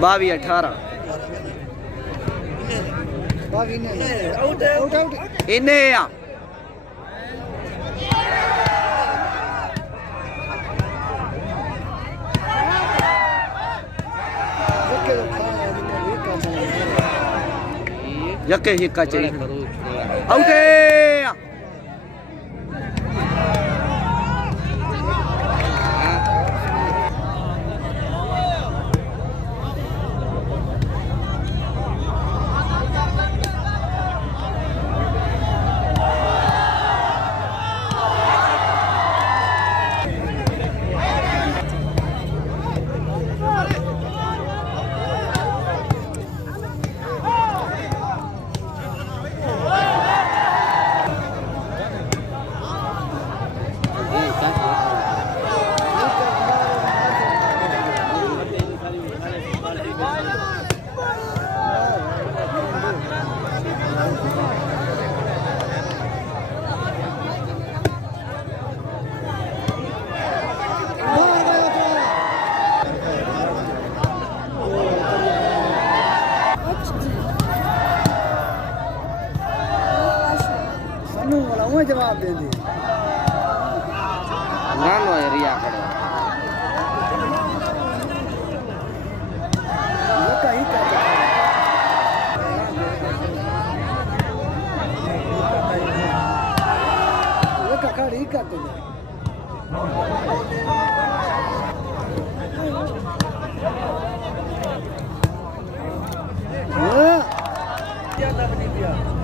बावी 18 इन्हें आ यके हिक्का चाहिए आउट जवाब दे दी नानो एरिया खड़े लका ही का लका खड़ी करते क्या तब नहीं दिया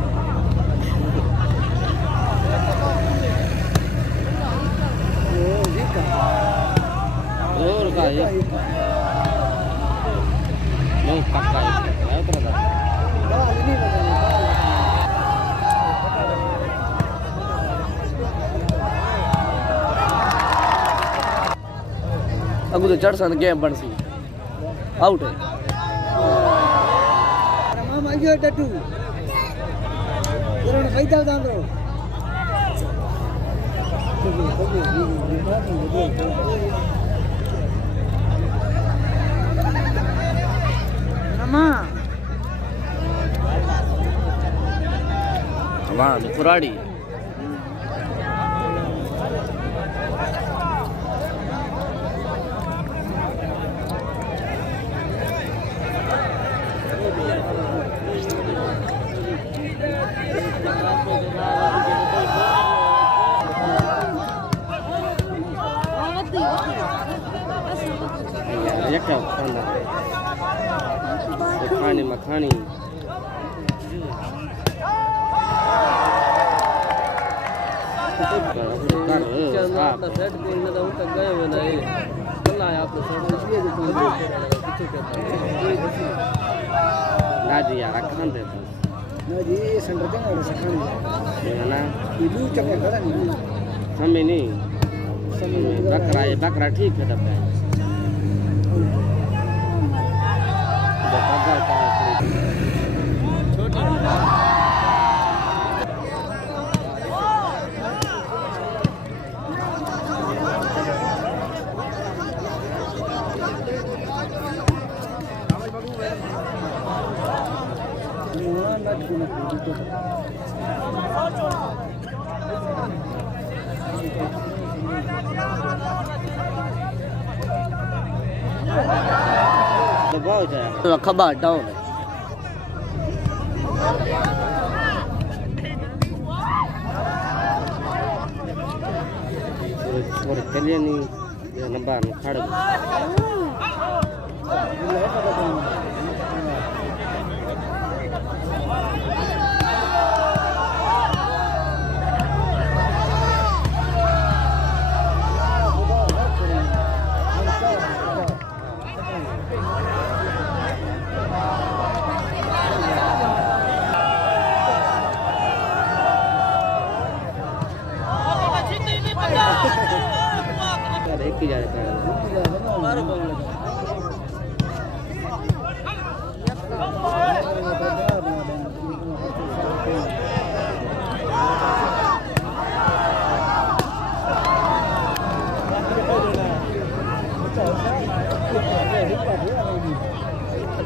और का ये नहीं पक्का है उधर दा बाल नहीं बजाने अगु तो चढ़ सन गेम बन सी आउट है मामा यो टटू इरण फायदा दांदरो वाह कुराड़ी खानी मखानी बकरा ठीक है डब्बा खबर डाउन और चलिए नहीं नंबर खड़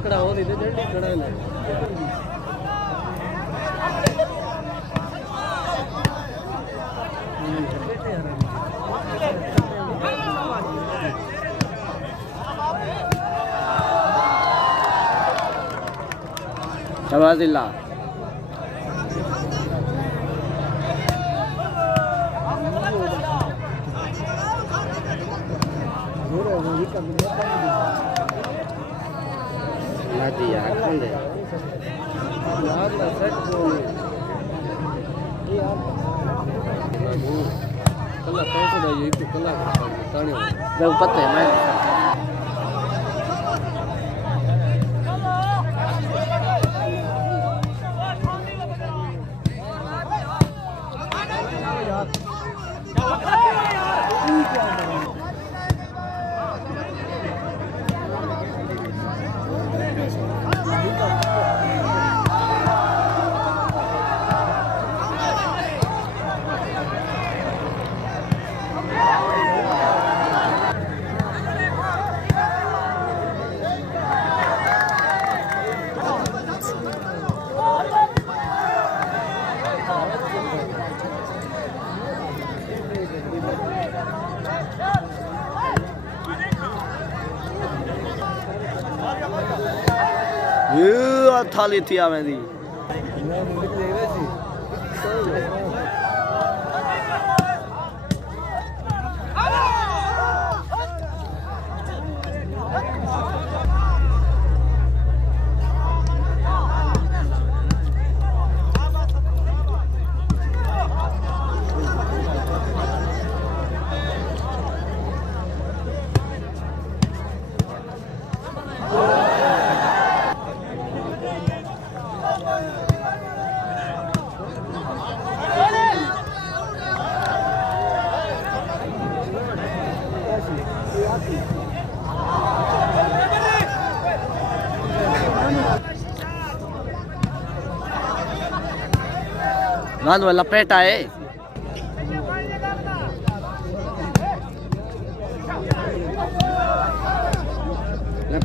कड़ा हो रही थी जल्दी कड़ा ना शबाजिल्ला Lagi ya, kan deh. Lagi set boy. Iya. Kalau kau sudah itu kalau tanya. Jauh patah main. थाली थी आवे दी गांध वाला पेटा है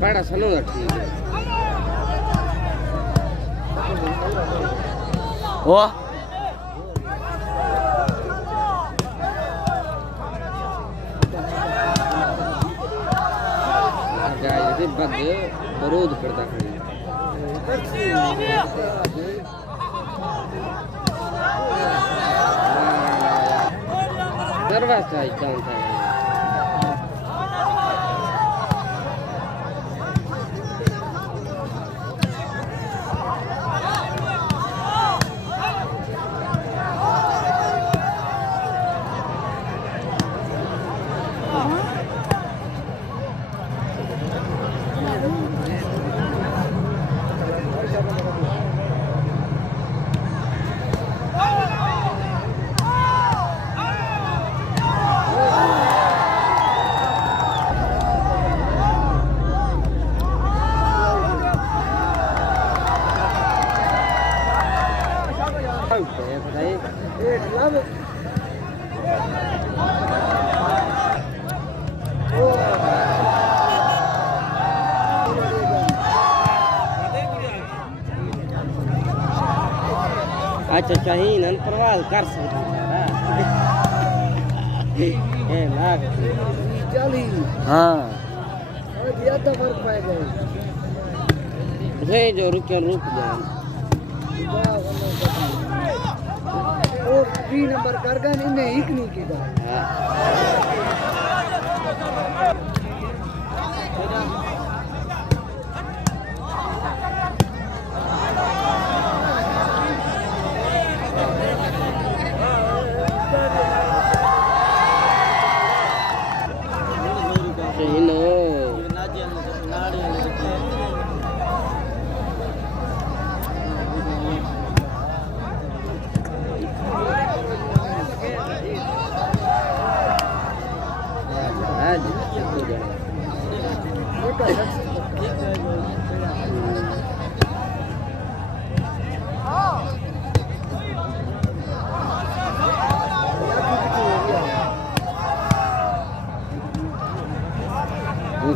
पेटा सनो ठीक है ओ जाए बग बरूद करता है दरवाजा एकदम था अच्छा चाहिए ना प्रवाह कर सकता है लाख चली हाँ ज्यादा फर्क पाएगा जो रुक जाए वो 3 नंबर कर गए इन्हें एक नहीं किया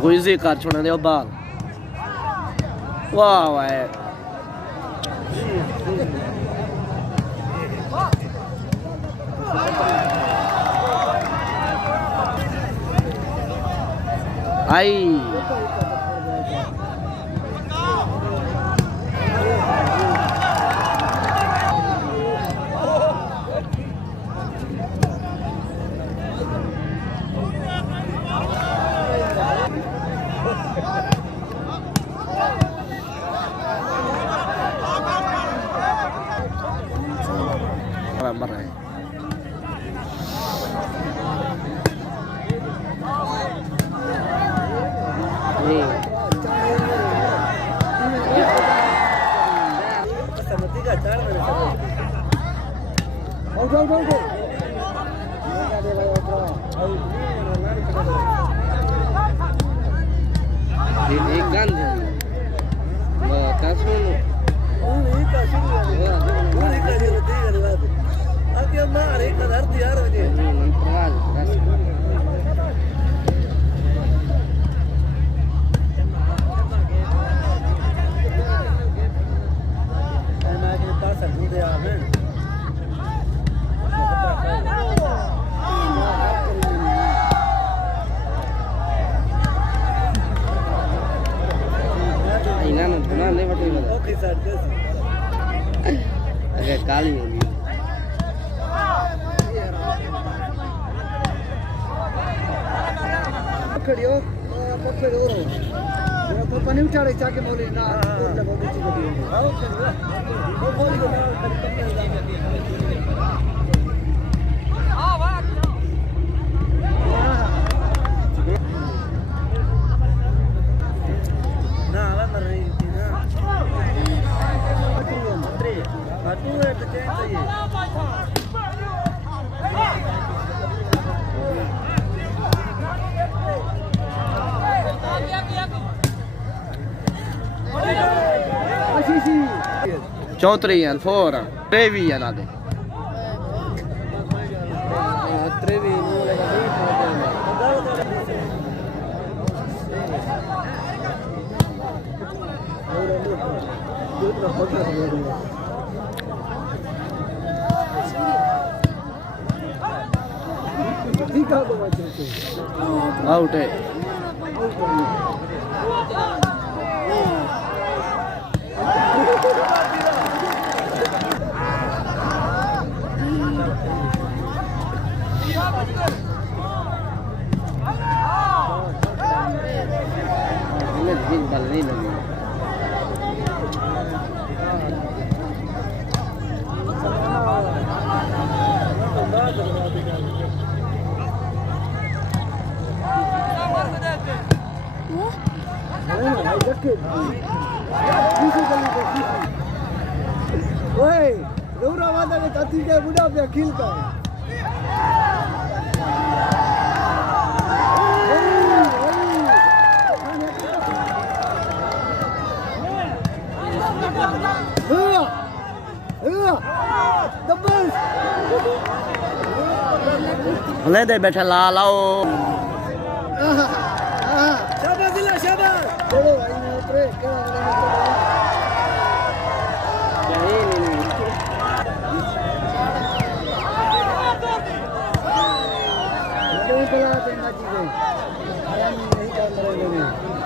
कोई से कार छोड़ने दे बाल वाह वाह आई मर रहे एक गान काली होगी पकड़ियो पकड़ो तो पानी उठाड़े चाके मोले ना लगो बीच गड्डी वो बोल दो ना आवाज कर रही थी ना तू है तो चेंज चाहिए चौतरी फौरा trevi nade trevi out है बल नहीं लगी ओए रौरा वादा के ताती के बुढ़ा पे खिल का ले दे बैठा ला लाओ शाबाश दिला शाबाश चलो भाई ने उतरे क्या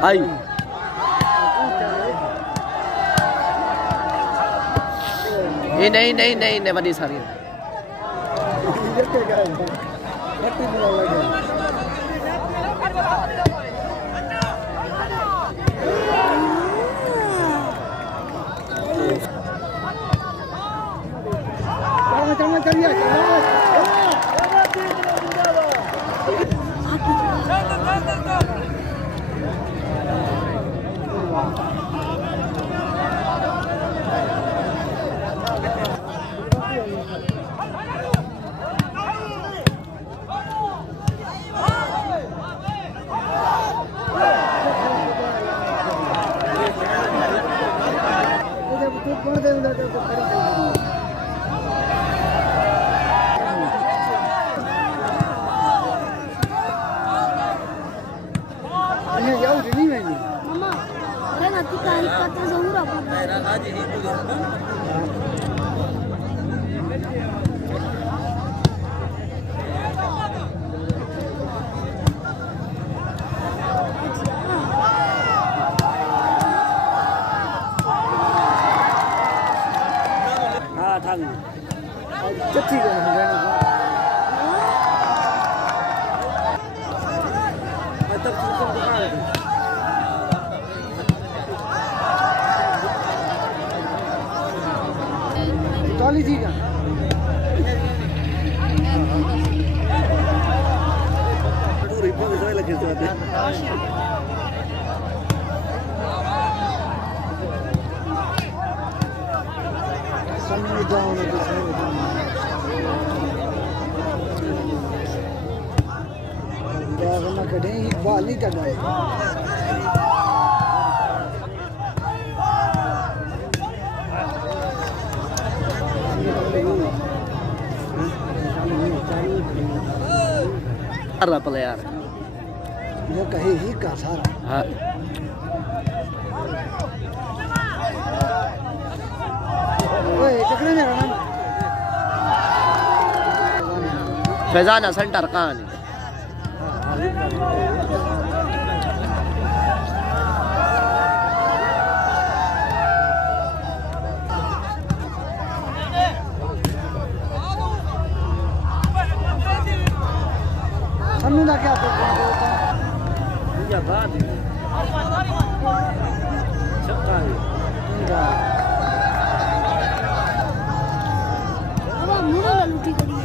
आई ये नहीं बड़ी सारी Mama, orang nanti kali kata हाँ था चिट्ठी को तब टॉली थी क्या बाल नहीं करना अरे पले यार ये कहे ही का सारा हाँ ओए चक्कर में रहना फैजाना सेंटर कहाँ है सन्नू का क्या करते हैं या बात छक्का है अब मुड़ा ला लुटी करी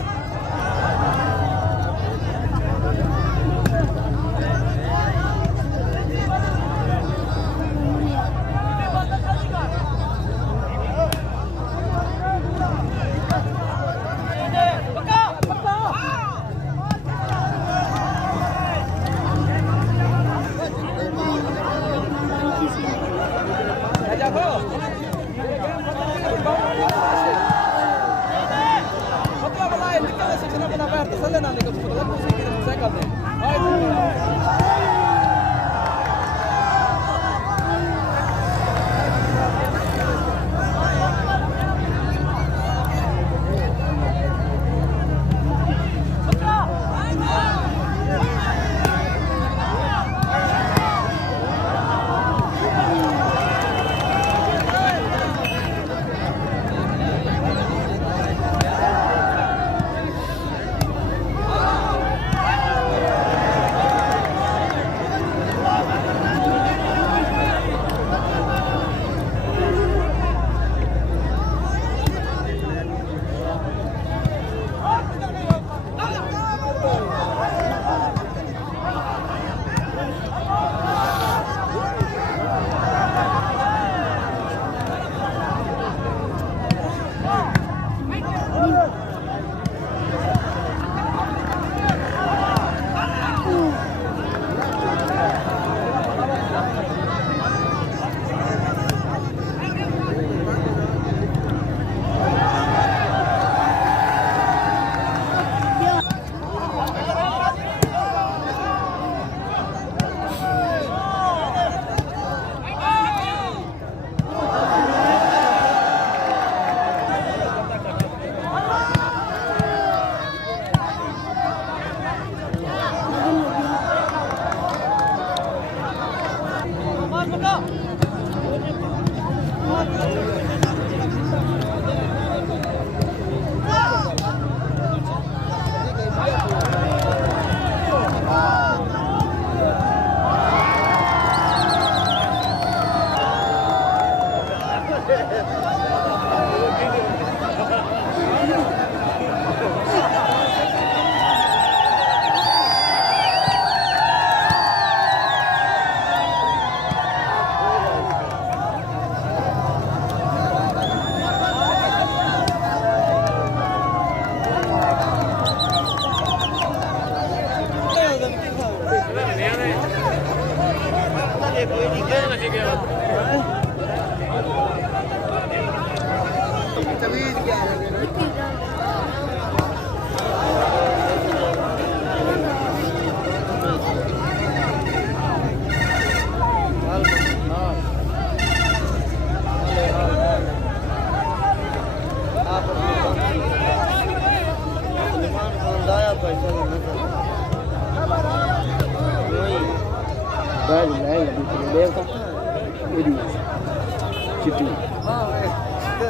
चिट्टी हाँ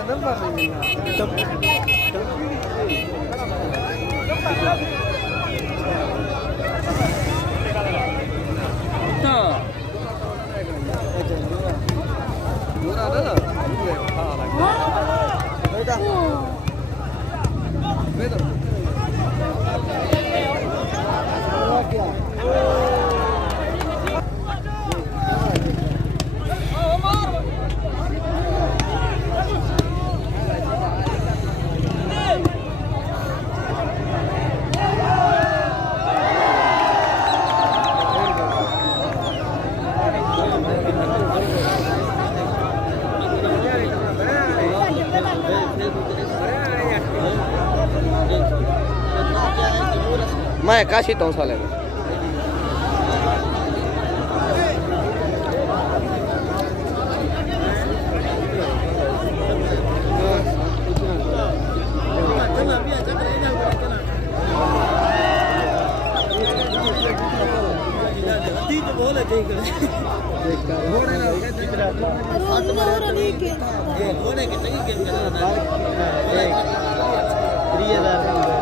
नंबर नहीं मैं काशी तो साले में रोज